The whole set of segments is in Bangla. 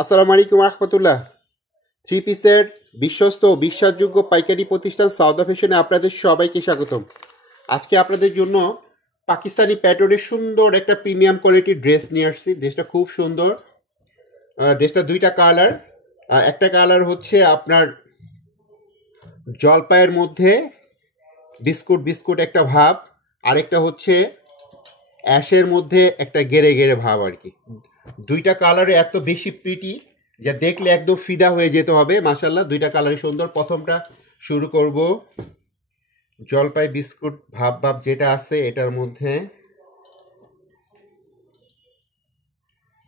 আসসালামু আলাইকুম রহমতুল্লাহ। থ্রি পিসের বিশ্বস্ত ও বিশ্বাসযোগ্য পাইকারি প্রতিষ্ঠান সাউদা ফ্যাশনে আপনাদের সবাইকে স্বাগতম। আজকে আপনাদের জন্য পাকিস্তানি প্যাটার্নের সুন্দর একটা প্রিমিয়াম কোয়ালিটির ড্রেস নিয়ে আসছি। ড্রেসটা খুব সুন্দর। ড্রেসটা দুইটা কালার। একটা কালার হচ্ছে আপনার জলপাইয়ের মধ্যে বিস্কুট বিস্কুট একটা ভাব, আরেকটা হচ্ছে অ্যাশের মধ্যে একটা গেরে গেরে ভাব আর কি। দুইটা কালারে এত বেশি প্রিটি যা দেখলে একদম ফিদা হয়ে যেতে হবে। মাশাল্লাহ, দুইটা কালারই সুন্দর। প্রথমটা শুরু করব জলপাই বিস্কুট ভাব ভাব যেটা আছে এটার মধ্যে।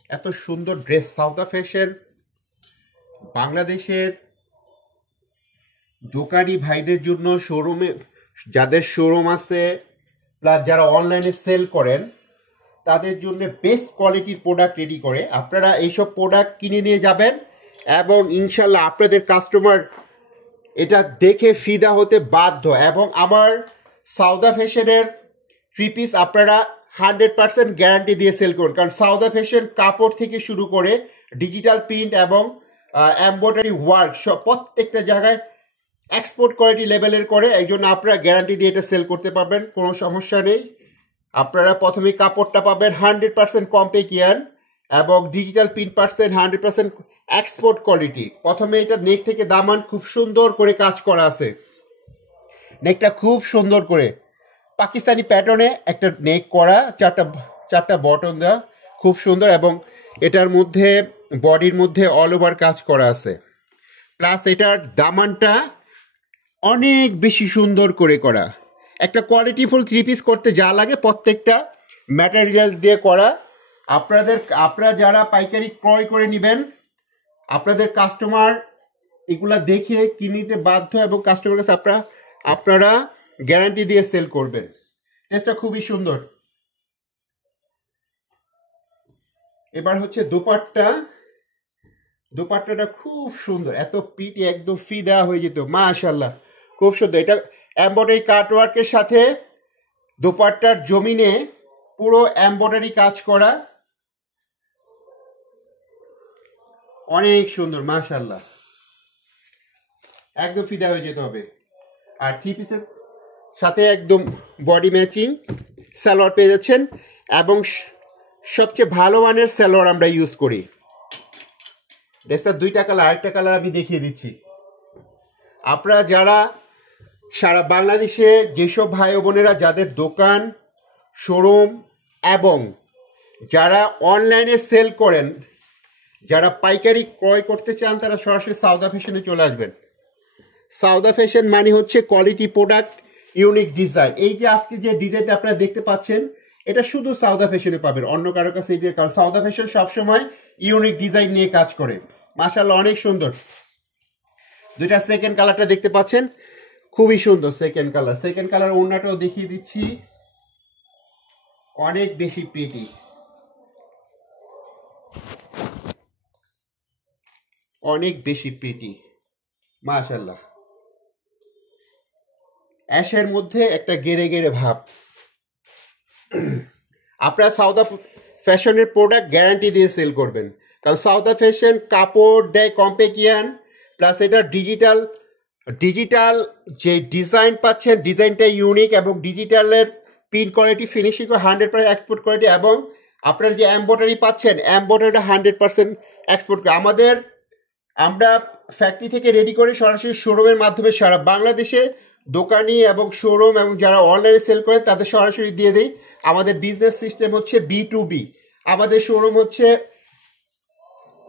এত সুন্দর ড্রেস সাউদা ফ্যাশন বাংলাদেশের দোকানি ভাইদের জন্য, শোরুমে যাদের শোরুম আছে প্লাস যারা অনলাইনে সেল করেন তাদের জন্য বেস্ট কোয়ালিটির প্রোডাক্ট রেডি করে। আপনারা এইসব প্রোডাক্ট কিনে নিয়ে যাবেন এবং ইনশাল্লাহ আপনাদের কাস্টমার এটা দেখে ফিদা হতে বাধ্য। এবং আমার সাউদা ফ্যাশনের থ্রি পিস আপনারা 100% গ্যারান্টি দিয়ে সেল করুন, কারণ সাউদা ফ্যাশন কাপড় থেকে শুরু করে ডিজিটাল প্রিন্ট এবং এমব্রয়ডারি ওয়ার্ক সব প্রত্যেকটা জায়গায় এক্সপোর্ট কোয়ালিটি লেভেলের করে। এই জন্য আপনারা গ্যারান্টি দিয়ে এটা সেল করতে পারবেন, কোনো সমস্যা নেই। আপনারা প্রথমে কাপড়টা পাবেন 100% কম্পেকিয়ান এবং ডিজিটাল প্রিন্ট 100% এক্সপোর্ট কোয়ালিটি। প্রথমে এটা নেক থেকে দামান খুব সুন্দর করে কাজ করা আছে। নেকটা খুব সুন্দর করে পাকিস্তানি প্যাটার্নে একটা নেক করা, চারটা বটন দেওয়া, খুব সুন্দর। এবং এটার মধ্যে বডির মধ্যে অল ওভার কাজ করা আছে। প্লাস এটার দামানটা অনেক বেশি সুন্দর করে করা। একটা কোয়ালিটিফুল থ্রি পিস করতে যা লাগে প্রত্যেকটা ম্যাটেরিয়ালস দিয়ে করা। আপনারা যারা পাইকারি ক্রয় করে নেবেন আপনাদের কাস্টমার এগুলা দেখে কিনতে বাধ্য এবং কাস্টমার কাছে আপনারা গ্যারান্টি দিয়ে সেল করবেন। ড্রেসটা খুবই সুন্দর। এবার হচ্ছে দোপাট্টাটা খুব সুন্দর, এত পিটি একদম ফিদা হয়ে যেত। মাশাল্লাহ, খুব সুন্দর। এটা এমব্রয়ডারি কাটওয়ার্কের সাথে দোপাট্টার জমিনে পুরো এমব্রয়ডারি কাজ করা, অনেক সুন্দর। মাশাল্লাহ, একদম ফিদা হয়ে যেতে হবে। আর থ্রি পিসের সাথে একদম বডি ম্যাচিং সালোয়ার পেয়ে যাচ্ছেন এবং সবচেয়ে ভালো মানের সালোয়ার আমরা ইউজ করি। ড্রেসটা দুইটা কালার, আরেকটা কালার আমি দেখিয়ে দিচ্ছি। আপনারা যারা সারা বাংলাদেশে যেসব ভাই বোনেরা যাদের দোকান, শোরুম এবং যারা অনলাইনে সেল করেন, যারা পাইকারি ক্রয় করতে চান তারা সরাসরি সাউদা ফ্যাশনে চলে আসবেন। সাউদা ফ্যাশন মানে হচ্ছে কোয়ালিটি প্রোডাক্ট, ইউনিক ডিজাইন। এই যে আজকে যে ডিজাইনটা আপনারা দেখতে পাচ্ছেন এটা শুধু সাউদা ফ্যাশনে পাবেন, অন্য কারো কাছে এই যে, কারণ সাউদা ফ্যাশন সবসময় ইউনিক ডিজাইন নিয়ে কাজ করে। মাশাআল্লাহ, অনেক সুন্দর। দুইটা সেকেন্ড কালারটা দেখতে পাচ্ছেন, খুবই সুন্দর সেকেন্ড কালার। ওড়নাটাও দেখিয়ে দিচ্ছি, অনেক বেশি প্রিটি, অনেক বেশি প্রিটি। মাশাআল্লাহ, অ্যাশের মধ্যে একটা গেরে গেরে ভাব। আপনারা সাউদা ফ্যাশনের প্রোডাক্ট গ্যারান্টি দিয়ে সেল করবেন, কারণ সাউদা ফ্যাশন কাপড় দেয় কম্পেকিয়ান, প্লাস এটা ডিজিটাল যে ডিজাইন পাচ্ছেন ডিজাইনটা ইউনিক এবং ডিজিটালের print quality finishing 100% export quality. এবং আপনার যে এমব্রয়ডারি পাচ্ছেন এমব্রয়ডারিটা 100% এক্সপোর্ট করে। আমরা ফ্যাক্টরি থেকে রেডি করে সরাসরি শোরুমের মাধ্যমে সারা বাংলাদেশে দোকানি এবং শোরুম এবং যারা অনলাইনে সেল করে তাদের সরাসরি দিয়ে দেই। আমাদের বিজনেস সিস্টেম হচ্ছে B2B। আমাদের শোরুম হচ্ছে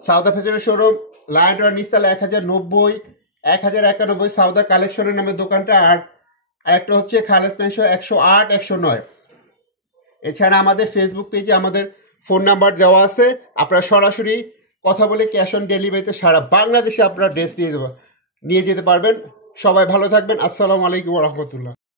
সাউদা ফ্যাশনের শোরুম, লায়ন রোড নিস্তালা 1091 সাউদা কালেকশনের নামে দোকানটা। আর একটা হচ্ছে খালেস মেনশন 108 109। এছাড়া আমাদের ফেসবুক পেজে আমাদের ফোন নাম্বার দেওয়া আছে, আপনারা সরাসরি কথা বলে ক্যাশ অন ডেলিভারিতে সারা বাংলাদেশে আপনারা ড্রেস নিয়ে যেতে পারবেন। সবাই ভালো থাকবেন। আসসালামু আলাইকুম রহমতুল্লাহ।